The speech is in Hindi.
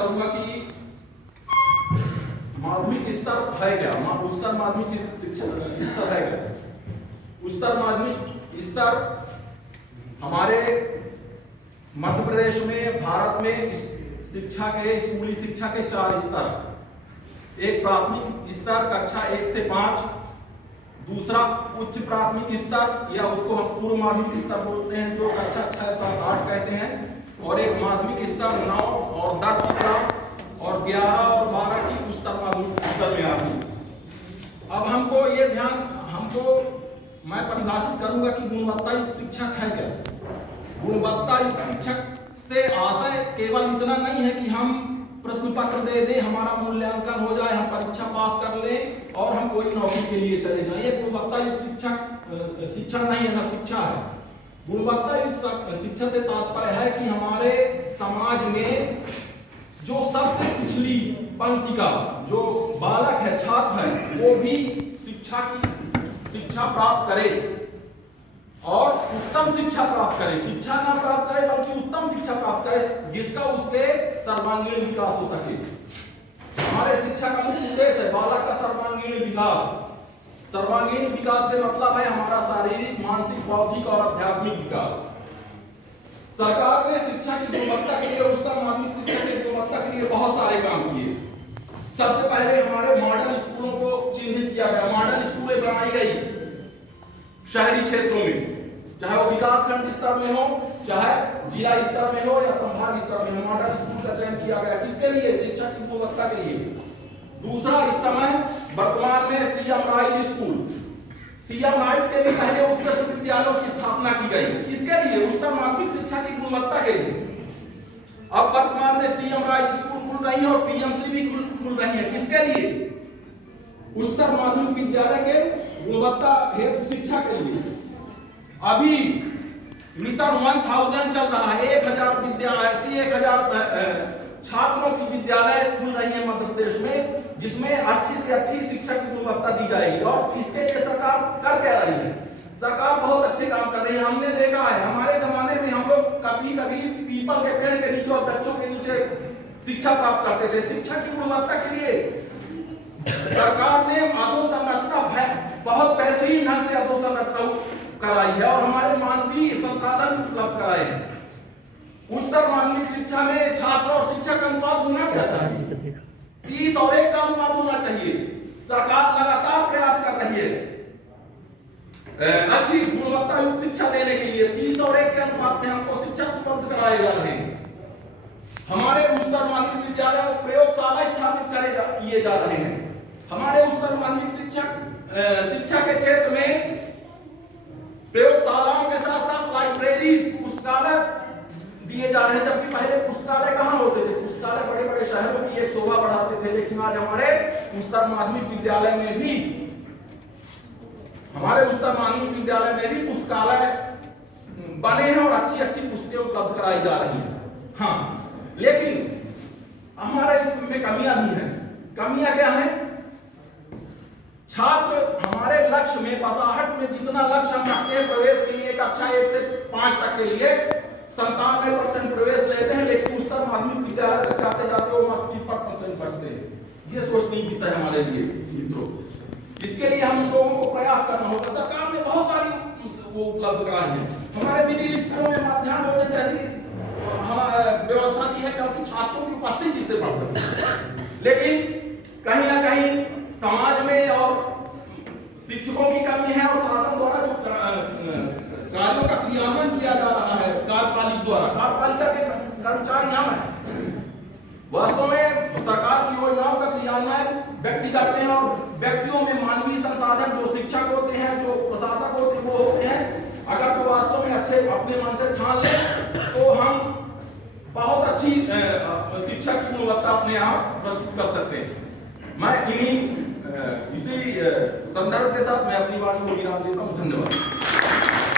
करूंगा कि माध्यमिक स्तर है क्या, उच्चतर माध्यमिक स्तर है क्या। उच्चतर माध्यमिक स्तर हमारे मध्य प्रदेश में, भारत में शिक्षा के, स्कूली शिक्षा के 4 स्तर। एक प्राथमिक स्तर कक्षा 1 से 5, दूसरा उच्च प्राथमिक स्तर या उसको हम पूर्व माध्यमिक स्तर बोलते हैं जो कक्षा 6, 7, 8 कहते हैं, और एक माध्यमिक स्तर 9 और 10 की क्लास और 11 और 12 की उच्चतर माध्यमिक स्तर में आती है। अब हमको ये मैं परिभाषित करूंगा कि गुणवत्ता युक्त शिक्षक है क्या। गुणवत्ता युक्त शिक्षक से आशय केवल इतना नहीं है कि हम प्रश्न पत्र दे दे, हमारा मूल्यांकन हो जाए, हम परीक्षा पास कर लें और हम कोई नौकरी के लिए चले जाएं। ये गुणवत्ता युक्त शिक्षा नहीं है, ना शिक्षा है। गुणवत्ता युक्त शिक्षा से तात्पर्य है कि हमारे समाज में जो सबसे पिछली पंक्ति का जो बालक है, छात्र है, वो भी शिक्षा प्राप्त करे और उत्तम शिक्षा प्राप्त करे। शिक्षा ना प्राप्त करे बल्कि उत्तम शिक्षा प्राप्त करे जिसका उसके सर्वांगीण विकास हो सके। हमारे शिक्षा का मुख्य उद्देश्य है बालक का सर्वांगीण विकास। सर्वांगीण विकास से मतलब है हमारा शारीरिक, मानसिक, बौद्धिक और आध्यात्मिक विकास। सरकार ने शिक्षा की गुणवत्ता के लिए, उच्चतर माध्यमिक शिक्षा की गुणवत्ता के लिए बहुत सारे काम किए। सबसे पहले हमारे मॉडल स्कूलों को चिन्हित किया गया। मॉडल स्कूलें बनाई गई शहरी क्षेत्रों में, चाहे वो विकास खंड स्तर में हो, चाहे जिला स्तर में हो या संभाग स्तर में हो। मॉडल स्कूल का चयन किया गया किसके लिए? शिक्षा की गुणवत्ता के लिए। दूसरा, इस समय वर्तमान में CM rise school, CM rise के भी पहले उत्कृष्ट विद्यालयों की स्थापना की गई। किसके लिए? उच्चतर माध्यमिक शिक्षा की गुणवत्ता के लिए। अब वर्तमान में सीएम राइज स्कूल खुल रही है और पीएमसी भी खुल रही है। किसके लिए? उच्चतर माध्यमिक विद्यालय के गुणवत्ता हेतु शिक्षा के लिए। अभी मिशन 1000 चल रहा है। 1000 विद्यालय, 1000 छात्रों की विद्यालय खुल रही है मध्य प्रदेश में, जिसमें अच्छी से अच्छी शिक्षा की गुणवत्ता दी जाएगी। और इसके लिए सरकार कर क्या रही है? सरकार बहुत अच्छे काम कर रही है। हमने देखा है, हमारे जमाने में हम लोग कभी कभी पीपल के पेड़ के नीचे और बच्चों के नीचे शिक्षा प्राप्त करते थे। शिक्षा की गुणवत्ता के लिए सरकार ने अधोसंरचना बहुत बेहतरीन ढंग से अधोसंरचना कराई है और हमारे मानवीय संसाधन उपलब्ध कराए हैं। उच्चतर माध्यमिक शिक्षा में छात्र और शिक्षक का अनुपात होना क्या चाहिए? 30 और 1 का अनुपात होना चाहिए। सरकार लगातार प्रयास कर रही है अच्छी गुणवत्ता युक्त शिक्षा देने के लिए। 30 और 1 के अनुपात में हमको शिक्षक उपलब्ध कराए जा रहे हैं। हमारे उच्चतर माध्यमिक विद्यालयों में प्रयोगशाला स्थापित किए जा रहे हैं। हमारे उच्चतर माध्यमिक शिक्षा के क्षेत्र में प्रयोगशालाओं के साथ साथ लाइब्रेरी, पुस्तकालय दिए जा रहे हैं। जबकि पहले पुस्तकालय कहाँ होते थे? पुस्तकालय बड़े बड़े शहरों की एक शोभा बढ़ाते थे, लेकिन आज हमारे उच्चतर माध्यमिक विद्यालय में भी पुस्तकालय बने हैं और अच्छी अच्छी पुस्तकें उपलब्ध कराई जा रही हैं। हाँ, लेकिन हमारे इसमें कमियां भी हैं। कमियां क्या हैं? छात्र हमारे लक्ष्य में, बसाहट में जितना लक्ष्य हम रखते हैं प्रवेश के लिए, कक्षा 1 से 5 तक के लिए 97% प्रवेश लेते हैं, लेकिन उच्चतर माध्यमिक विद्यालय तक जाते जाते वो मात्र 3% बचते हैं। ये सोचनीय विषय हमारे लिए मित्रों। इसके लिए हम लोगों को प्रयास करना होगा। सरकार ने बहुत सारी वो उपलब्ध कराई है। हमारे मिडिल स्कूलों में मध्याह्न भोजन जैसी व्यवस्था दी है क्योंकि छात्रों की उपस्थिति जिससे बढ़ सके। लेकिन कहीं ना कहीं समाज में और शिक्षकों की कमी है और शासन द्वारा जो कार्यों का क्रियान्वयन किया जा रहा है कार्यपालिका द्वारा, कार्यपालिका के कर्मचारी हम हैं। वास्तव में सरकार की योजनाओं का क्रियान्वयन व्यक्ति करते हैं और व्यक्तियों में मानवीय संसाधन जो शिक्षक होते हैं, जो प्रशासक होते हैं, वो होते हैं। अगर जो वास्तव में अच्छे अपने मन से ठान ले तो हम बहुत अच्छी शिक्षा की गुणवत्ता अपने आप प्रस्तुत कर सकते हैं। मैं इसी संदर्भ के साथ मैं अपनी वाणी को विराम देता हूँ। धन्यवाद।